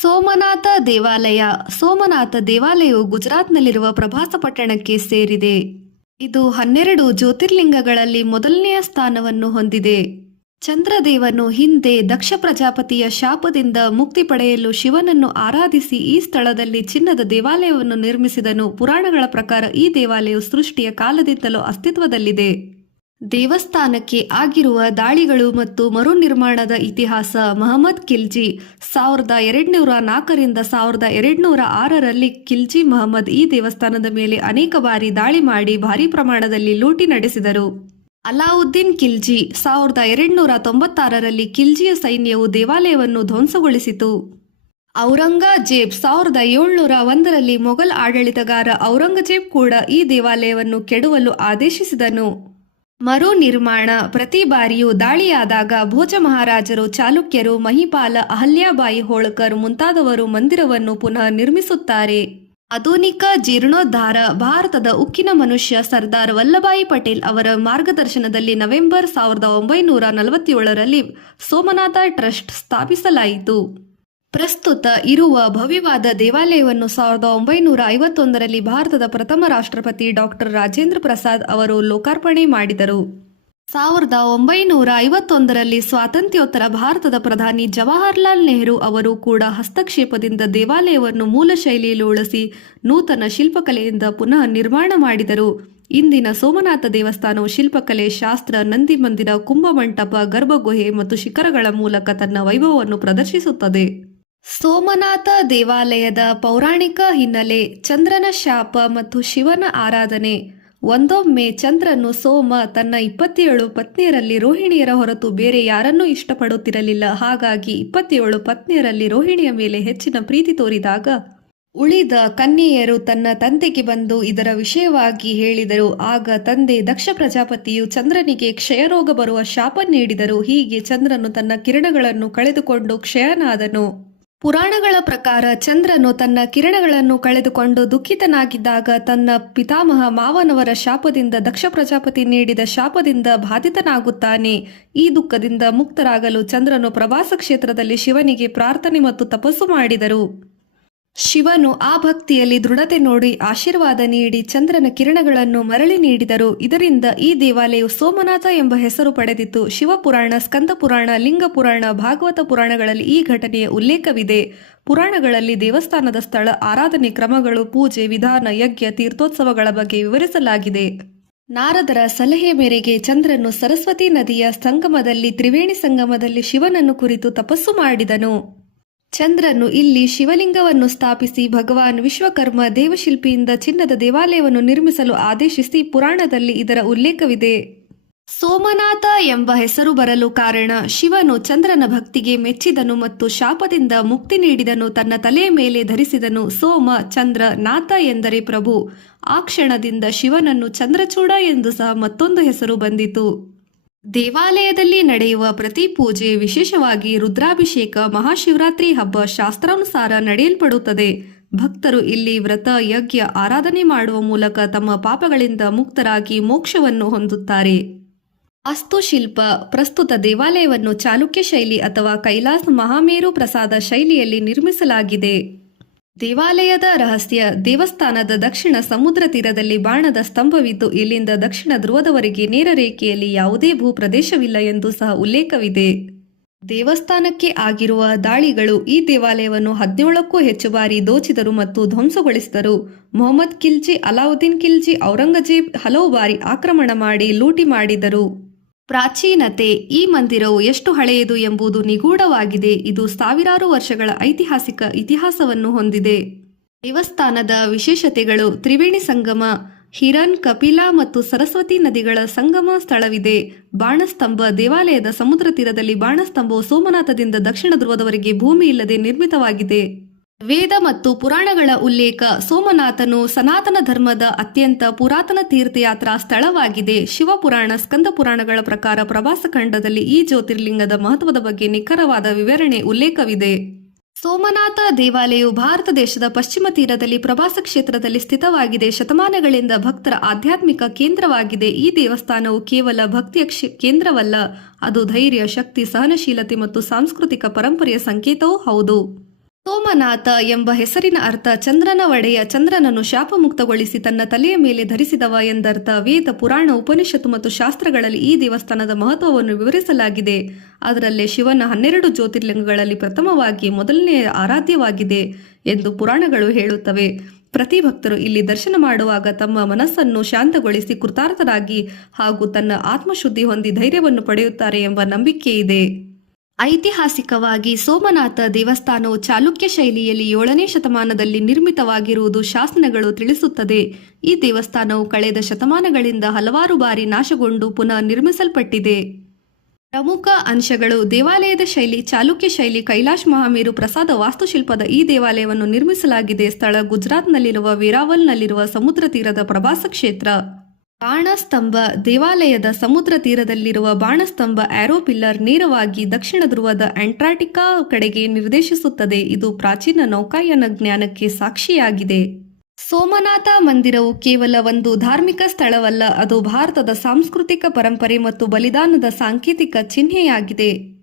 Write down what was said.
ಸೋಮನಾಥ ದೇವಾಲಯ. ಸೋಮನಾಥ ದೇವಾಲಯವು ಗುಜರಾತ್ನಲ್ಲಿರುವ ಪ್ರಭಾಸ ಪಟ್ಟಣಕ್ಕೆ ಸೇರಿದೆ. ಇದು ಹನ್ನೆರಡು ಜ್ಯೋತಿರ್ಲಿಂಗಗಳಲ್ಲಿ ಮೊದಲನೆಯ ಸ್ಥಾನವನ್ನು ಹೊಂದಿದೆ. ಚಂದ್ರದೇವನು ಹಿಂದೆ ದಕ್ಷ ಪ್ರಜಾಪತಿಯ ಶಾಪದಿಂದ ಮುಕ್ತಿ ಪಡೆಯಲು ಶಿವನನ್ನು ಆರಾಧಿಸಿ ಈ ಸ್ಥಳದಲ್ಲಿ ಚಿನ್ನದ ದೇವಾಲಯವನ್ನು ನಿರ್ಮಿಸಿದನು. ಪುರಾಣಗಳ ಪ್ರಕಾರ ಈ ದೇವಾಲಯವು ಸೃಷ್ಟಿಯ ಕಾಲದಿಂದಲೂ ಅಸ್ತಿತ್ವದಲ್ಲಿದೆ. ದೇವಸ್ಥಾನಕ್ಕೆ ಆಗಿರುವ ದಾಳಿಗಳು ಮತ್ತು ಮರುನಿರ್ಮಾಣದ ಇತಿಹಾಸ ಮಹಮ್ಮದ್ ಖಿಲ್ಜಿ ಸಾವಿರದ ಎರಡುನೂರ ನಾಲ್ಕರಿಂದ ಸಾವಿರದ ಎರಡುನೂರ ಆರರಲ್ಲಿ ಖಿಲ್ಜಿ ಮಹಮ್ಮದ್ ಈ ದೇವಸ್ಥಾನದ ಮೇಲೆ ಅನೇಕ ಬಾರಿ ದಾಳಿ ಮಾಡಿ ಭಾರೀ ಪ್ರಮಾಣದಲ್ಲಿ ಲೂಟಿ ನಡೆಸಿದರು. ಅಲಾವುದ್ದೀನ್ ಖಿಲ್ಜಿ ಸಾವಿರದ ಎರಡುನೂರ ತೊಂಬತ್ತಾರರಲ್ಲಿ ಖಿಲ್ಜಿಯ ಸೈನ್ಯವು ದೇವಾಲಯವನ್ನು ಧ್ವಂಸಗೊಳಿಸಿತು. ಔರಂಗಜೇಬ್ ಸಾವಿರದ ಏಳ್ನೂರ ಒಂದರಲ್ಲಿ ಮೊಘಲ್ ಆಡಳಿತಗಾರ ಔರಂಗಜೇಬ್ ಕೂಡ ಈ ದೇವಾಲಯವನ್ನು ಕೆಡುವಲು ಆದೇಶಿಸಿದನು. ಮರು ನಿರ್ಮಾಣ ಪ್ರತಿ ಬಾರಿಯೂ ದಾಳಿಯಾದಾಗ ಭೋಜ ಮಹಾರಾಜರು ಚಾಲುಕ್ಯರು ಮಹಿಪಾಲ ಅಹಲ್ಯಾಬಾಯಿ ಹೋಳ್ಕರ್ ಮುಂತಾದವರು ಮಂದಿರವನ್ನು ಪುನಃ ನಿರ್ಮಿಸುತ್ತಾರೆ. ಆಧುನಿಕ ಜೀರ್ಣೋದ್ಧಾರ ಭಾರತದ ಉಕ್ಕಿನ ಮನುಷ್ಯ ಸರ್ದಾರ್ ವಲ್ಲಭಾಯಿ ಪಟೇಲ್ ಅವರ ಮಾರ್ಗದರ್ಶನದಲ್ಲಿ ನವೆಂಬರ್ ಸಾವಿರದ ಒಂಬೈನೂರ ನಲವತ್ತೇಳರಲ್ಲಿ ಸೋಮನಾಥ ಟ್ರಸ್ಟ್ ಸ್ಥಾಪಿಸಲಾಯಿತು. ಪ್ರಸ್ತುತ ಇರುವ ಭವ್ಯವಾದ ದೇವಾಲಯವನ್ನು ಸಾವಿರದ ಒಂಬೈನೂರ ಐವತ್ತೊಂದರಲ್ಲಿ ಭಾರತದ ಪ್ರಥಮ ರಾಷ್ಟ್ರಪತಿ ಡಾಕ್ಟರ್ ರಾಜೇಂದ್ರ ಪ್ರಸಾದ್ ಅವರು ಲೋಕಾರ್ಪಣೆ ಮಾಡಿದರು. ಸಾವಿರದ ಒಂಬೈನೂರ ಐವತ್ತೊಂದರಲ್ಲಿ ಸ್ವಾತಂತ್ರ್ಯೋತ್ತರ ಭಾರತದ ಪ್ರಧಾನಿ ಜವಾಹರ್ಲಾಲ್ ನೆಹರು ಅವರು ಕೂಡ ಹಸ್ತಕ್ಷೇಪದಿಂದ ದೇವಾಲಯವನ್ನು ಮೂಲ ಶೈಲಿಯಲ್ಲಿ ಉಳಿಸಿ ನೂತನ ಶಿಲ್ಪಕಲೆಯಿಂದ ಪುನಃ ನಿರ್ಮಾಣ ಮಾಡಿದರು. ಇಂದಿನ ಸೋಮನಾಥ ದೇವಸ್ಥಾನವು ಶಿಲ್ಪಕಲೆ, ಶಾಸ್ತ್ರ, ನಂದಿ ಮಂದಿರ, ಕುಂಭಮಂಟಪ, ಗರ್ಭಗುಹೆ ಮತ್ತು ಶಿಖರಗಳ ಮೂಲಕ ತನ್ನ ವೈಭವವನ್ನು ಪ್ರದರ್ಶಿಸುತ್ತದೆ. ಸೋಮನಾಥ ದೇವಾಲಯದ ಪೌರಾಣಿಕ ಹಿನ್ನೆಲೆ ಚಂದ್ರನ ಶಾಪ ಮತ್ತು ಶಿವನ ಆರಾಧನೆ. ಒಂದೊಮ್ಮೆ ಚಂದ್ರನು ಸೋಮ ತನ್ನ ಇಪ್ಪತ್ತೇಳು ಪತ್ನಿಯರಲ್ಲಿ ರೋಹಿಣಿಯರ ಹೊರತು ಬೇರೆ ಯಾರನ್ನೂ ಇಷ್ಟಪಡುತ್ತಿರಲಿಲ್ಲ. ಹಾಗಾಗಿ ಇಪ್ಪತ್ತೇಳು ಪತ್ನಿಯರಲ್ಲಿ ರೋಹಿಣಿಯ ಮೇಲೆ ಹೆಚ್ಚಿನ ಪ್ರೀತಿ ತೋರಿದಾಗ ಉಳಿದ ಕನ್ಯೆಯರು ತನ್ನ ತಂದೆಗೆ ಬಂದು ಇದರ ವಿಷಯವಾಗಿ ಹೇಳಿದರು. ಆಗ ತಂದೆ ದಕ್ಷ ಪ್ರಜಾಪತಿಯು ಚಂದ್ರನಿಗೆ ಕ್ಷಯರೋಗ ಬರುವ ಶಾಪ ನೀಡಿದರು. ಹೀಗೆ ಚಂದ್ರನು ತನ್ನ ಕಿರಣಗಳನ್ನು ಕಳೆದುಕೊಂಡು ಕ್ಷಯನಾದನು. ಪುರಾಣಗಳ ಪ್ರಕಾರ ಚಂದ್ರನು ತನ್ನ ಕಿರಣಗಳನ್ನು ಕಳೆದುಕೊಂಡು ದುಃಖಿತನಾಗಿದ್ದಾಗ ತನ್ನ ಪಿತಾಮಹ ಮಾವನವರ ಶಾಪದಿಂದ ದಕ್ಷ ಪ್ರಜಾಪತಿ ನೀಡಿದ ಶಾಪದಿಂದ ಬಾಧಿತನಾಗುತ್ತಾನೆ. ಈ ದುಃಖದಿಂದ ಮುಕ್ತರಾಗಲು ಚಂದ್ರನು ಪ್ರವಾಸ ಕ್ಷೇತ್ರದಲ್ಲಿ ಶಿವನಿಗೆ ಪ್ರಾರ್ಥನೆ ಮತ್ತು ತಪಸ್ಸು ಮಾಡಿದರು. ಶಿವನು ಆ ಭಕ್ತಿಯಲ್ಲಿ ದೃಢತೆ ನೋಡಿ ಆಶೀರ್ವಾದ ನೀಡಿ ಚಂದ್ರನ ಕಿರಣಗಳನ್ನು ಮರಳಿ ನೀಡಿದರು. ಇದರಿಂದ ಈ ದೇವಾಲಯವು ಸೋಮನಾಥ ಎಂಬ ಹೆಸರು ಪಡೆದಿತ್ತು. ಶಿವಪುರಾಣ ಸ್ಕಂದ ಪುರಾಣ ಲಿಂಗ ಪುರಾಣ ಭಾಗವತ ಪುರಾಣಗಳಲ್ಲಿ ಈ ಘಟನೆಯ ಉಲ್ಲೇಖವಿದೆ. ಪುರಾಣಗಳಲ್ಲಿ ದೇವಸ್ಥಾನದ ಸ್ಥಳ, ಆರಾಧನೆ ಕ್ರಮಗಳು, ಪೂಜೆ, ವಿಧಾನ, ಯಜ್ಞ, ತೀರ್ಥೋತ್ಸವಗಳ ಬಗ್ಗೆ ವಿವರಿಸಲಾಗಿದೆ. ನಾರದರ ಸಲಹೆ ಮೇರೆಗೆ ಚಂದ್ರನು ಸರಸ್ವತಿ ನದಿಯ ಸಂಗಮದಲ್ಲಿ, ತ್ರಿವೇಣಿ ಸಂಗಮದಲ್ಲಿ ಶಿವನನ್ನು ಕುರಿತು ತಪಸ್ಸು ಮಾಡಿದನು. ಚಂದ್ರನು ಇಲ್ಲಿ ಶಿವಲಿಂಗವನ್ನು ಸ್ಥಾಪಿಸಿ ಭಗವಾನ್ ವಿಶ್ವಕರ್ಮ ದೇವಶಿಲ್ಪಿಯಿಂದ ಚಿನ್ನದ ದೇವಾಲಯವನ್ನು ನಿರ್ಮಿಸಲು ಆದೇಶಿಸಿ ಪುರಾಣದಲ್ಲಿ ಇದರ ಉಲ್ಲೇಖವಿದೆ. ಸೋಮನಾಥ ಎಂಬ ಹೆಸರು ಬರಲು ಕಾರಣ ಶಿವನು ಚಂದ್ರನ ಭಕ್ತಿಗೆ ಮೆಚ್ಚಿದನು ಮತ್ತು ಶಾಪದಿಂದ ಮುಕ್ತಿ ನೀಡಿದನು, ತನ್ನ ತಲೆಯ ಮೇಲೆ ಧರಿಸಿದನು ಸೋಮ, ಚಂದ್ರ, ನಾಥ ಎಂದರೆ ಪ್ರಭು. ಆ ಕ್ಷಣದಿಂದ ಶಿವನನ್ನು ಚಂದ್ರಚೂಡ ಎಂದು ಸಹ ಮತ್ತೊಂದು ಹೆಸರು ಬಂದಿತು. ದೇವಾಲಯದಲ್ಲಿ ನಡೆಯುವ ಪ್ರತಿ ಪೂಜೆ ವಿಶೇಷವಾಗಿ ರುದ್ರಾಭಿಷೇಕ, ಮಹಾಶಿವರಾತ್ರಿ ಹಬ್ಬ ಶಾಸ್ತ್ರಾನುಸಾರ ನಡೆಯಲ್ಪಡುತ್ತದೆ. ಭಕ್ತರು ಇಲ್ಲಿ ವ್ರತ, ಯಜ್ಞ, ಆರಾಧನೆ ಮಾಡುವ ಮೂಲಕ ತಮ್ಮ ಪಾಪಗಳಿಂದ ಮುಕ್ತರಾಗಿ ಮೋಕ್ಷವನ್ನು ಹೊಂದುತ್ತಾರೆ. ವಾಸ್ತುಶಿಲ್ಪ ಪ್ರಸ್ತುತ ದೇವಾಲಯವನ್ನು ಚಾಲುಕ್ಯ ಶೈಲಿ ಅಥವಾ ಕೈಲಾಸ್ ಮಹಾಮೇರು ಪ್ರಸಾದ ಶೈಲಿಯಲ್ಲಿ ನಿರ್ಮಿಸಲಾಗಿದೆ. ದೇವಾಲಯದ ರಹಸ್ಯ ದೇವಸ್ಥಾನದ ದಕ್ಷಿಣ ಸಮುದ್ರ ತೀರದಲ್ಲಿ ಬಾಣದ ಸ್ತಂಭವಿದ್ದು, ಇಲ್ಲಿಂದ ದಕ್ಷಿಣ ಧ್ರುವದವರೆಗೆ ನೇರ ರೇಖೆಯಲ್ಲಿ ಯಾವುದೇ ಭೂ ಪ್ರದೇಶವಿಲ್ಲ ಎಂದು ಸಹ ಉಲ್ಲೇಖವಿದೆ. ದೇವಸ್ಥಾನಕ್ಕೆ ಆಗಿರುವ ದಾಳಿಗಳು ಈ ದೇವಾಲಯವನ್ನು ಹದಿನೇಳಕ್ಕೂ ಹೆಚ್ಚು ಬಾರಿ ದೋಚಿದರು ಮತ್ತು ಧ್ವಂಸಗೊಳಿಸಿದರು. ಮೊಹಮ್ಮದ್ ಖಿಲ್ಜಿ, ಅಲಾವುದ್ದೀನ್ ಖಿಲ್ಜಿ, ಔರಂಗಜೇಬ್ ಹಲವು ಬಾರಿ ಆಕ್ರಮಣ ಮಾಡಿ ಲೂಟಿ ಮಾಡಿದರು. ಪ್ರಾಚೀನತೆ ಈ ಮಂದಿರವು ಎಷ್ಟು ಹಳೆಯದು ಎಂಬುದು ನಿಗೂಢವಾಗಿದೆ. ಇದು ಸಾವಿರಾರು ವರ್ಷಗಳ ಐತಿಹಾಸಿಕ ಇತಿಹಾಸವನ್ನು ಹೊಂದಿದೆ. ದೇವಸ್ಥಾನದ ವಿಶೇಷತೆಗಳು ತ್ರಿವೇಣಿ ಸಂಗಮ ಹಿರನ್ ಕಪಿಲಾ ಮತ್ತು ಸರಸ್ವತಿ ನದಿಗಳ ಸಂಗಮ ಸ್ಥಳವಿದೆ. ಬಾಣಸ್ತಂಭ ದೇವಾಲಯದ ಸಮುದ್ರ ತೀರದಲ್ಲಿ ಬಾಣಸ್ತಂಭವು ಸೋಮನಾಥದಿಂದ ದಕ್ಷಿಣ ಧ್ರುವದವರೆಗೆ ಭೂಮಿ ಇಲ್ಲದೆ ನಿರ್ಮಿತವಾಗಿದೆ. ವೇದ ಮತ್ತು ಪುರಾಣಗಳ ಉಲ್ಲೇಖ ಸೋಮನಾಥನು ಸನಾತನ ಧರ್ಮದ ಅತ್ಯಂತ ಪುರಾತನ ತೀರ್ಥಯಾತ್ರಾ ಸ್ಥಳವಾಗಿದೆ. ಶಿವಪುರಾಣ, ಸ್ಕಂದ ಪುರಾಣಗಳ ಪ್ರಕಾರ ಪ್ರವಾಸ ಖಂಡದಲ್ಲಿ ಈ ಜ್ಯೋತಿರ್ಲಿಂಗದ ಮಹತ್ವದ ಬಗ್ಗೆ ನಿಖರವಾದ ವಿವರಣೆ ಉಲ್ಲೇಖವಿದೆ. ಸೋಮನಾಥ ದೇವಾಲಯವು ಭಾರತ ದೇಶದ ಪಶ್ಚಿಮ ತೀರದಲ್ಲಿ ಪ್ರವಾಸ ಕ್ಷೇತ್ರದಲ್ಲಿ ಸ್ಥಿತವಾಗಿದೆ. ಶತಮಾನಗಳಿಂದ ಭಕ್ತರ ಆಧ್ಯಾತ್ಮಿಕ ಕೇಂದ್ರವಾಗಿದೆ. ಈ ದೇವಸ್ಥಾನವು ಕೇವಲ ಭಕ್ತಿಯ ಕೇಂದ್ರವಲ್ಲ, ಅದು ಧೈರ್ಯ, ಶಕ್ತಿ, ಸಹನಶೀಲತೆ ಮತ್ತು ಸಾಂಸ್ಕೃತಿಕ ಪರಂಪರೆಯ ಸಂಕೇತವೂ ಹೌದು. ಸೋಮನಾಥ ಎಂಬ ಹೆಸರಿನ ಅರ್ಥ ಚಂದ್ರನ ಒಡೆಯ ಚಂದ್ರನನ್ನು ಶಾಪಮುಕ್ತಗೊಳಿಸಿ ತನ್ನ ತಲೆಯ ಮೇಲೆ ಧರಿಸಿದವ ಎಂದರ್ಥ ವೇದ, ಪುರಾಣ, ಉಪನಿಷತ್ತು ಮತ್ತು ಶಾಸ್ತ್ರಗಳಲ್ಲಿ ಈ ದೇವಸ್ಥಾನದ ಮಹತ್ವವನ್ನು ವಿವರಿಸಲಾಗಿದೆ. ಅದರಲ್ಲೇ ಶಿವನ ಹನ್ನೆರಡು ಜ್ಯೋತಿರ್ಲಿಂಗಗಳಲ್ಲಿ ಪ್ರಥಮವಾಗಿ ಮೊದಲನೆಯ ಆರಾಧ್ಯವಾಗಿದೆ ಎಂದು ಪುರಾಣಗಳು ಹೇಳುತ್ತವೆ. ಪ್ರತಿ ಭಕ್ತರು ಇಲ್ಲಿ ದರ್ಶನ ಮಾಡುವಾಗ ತಮ್ಮ ಮನಸ್ಸನ್ನು ಶಾಂತಗೊಳಿಸಿ ಕೃತಾರ್ಥರಾಗಿ ಹಾಗೂ ತನ್ನ ಆತ್ಮಶುದ್ಧಿ ಹೊಂದಿ ಧೈರ್ಯವನ್ನು ಪಡೆಯುತ್ತಾರೆ ಎಂಬ ನಂಬಿಕೆ ಇದೆ ಐತಿಹಾಸಿಕವಾಗಿ ಸೋಮನಾಥ ದೇವಸ್ಥಾನವು ಚಾಲುಕ್ಯ ಶೈಲಿಯಲ್ಲಿ ಏಳನೇ ಶತಮಾನದಲ್ಲಿ ನಿರ್ಮಿತವಾಗಿರುವುದು ಶಾಸನಗಳು ತಿಳಿಸುತ್ತದೆ. ಈ ದೇವಸ್ಥಾನವು ಕಳೆದ ಶತಮಾನಗಳಿಂದ ಹಲವಾರು ಬಾರಿ ನಾಶಗೊಂಡು ಪುನಃ ನಿರ್ಮಿಸಲ್ಪಟ್ಟಿದೆ. ಪ್ರಮುಖ ಅಂಶಗಳು ದೇವಾಲಯದ ಶೈಲಿ, ಚಾಲುಕ್ಯ ಶೈಲಿ, ಕೈಲಾಶ್ ಮಹಾಮೇರು ಪ್ರಸಾದ ವಾಸ್ತುಶಿಲ್ಪದ ಈ ದೇವಾಲಯವನ್ನು ನಿರ್ಮಿಸಲಾಗಿದೆ. ಸ್ಥಳ ಗುಜರಾತ್ನಲ್ಲಿರುವ ವೇರಾವಲ್ನಲ್ಲಿರುವ ಸಮುದ್ರ ತೀರದ ಪ್ರವಾಸ ಕ್ಷೇತ್ರ. ಬಾಣಸ್ತಂಭ ದೇವಾಲಯದ ಸಮುದ್ರ ತೀರದಲ್ಲಿರುವ ಬಾಣಸ್ತಂಭ ಆರೋಪಿಲ್ಲರ್ ನೇರವಾಗಿ ದಕ್ಷಿಣ ಧ್ರುವದ ಅಂಟಾರ್ಟಿಕಾ ಕಡೆಗೆ ನಿರ್ದೇಶಿಸುತ್ತದೆ. ಇದು ಪ್ರಾಚೀನ ನೌಕಾಯನ ಜ್ಞಾನಕ್ಕೆ ಸಾಕ್ಷಿಯಾಗಿದೆ. ಸೋಮನಾಥ ಮಂದಿರವು ಕೇವಲ ಒಂದು ಧಾರ್ಮಿಕ ಸ್ಥಳವಲ್ಲ, ಅದು ಭಾರತದ ಸಾಂಸ್ಕೃತಿಕ ಪರಂಪರೆ ಮತ್ತು ಬಲಿದಾನದ ಸಾಂಕೇತಿಕ ಚಿಹ್ನೆಯಾಗಿದೆ.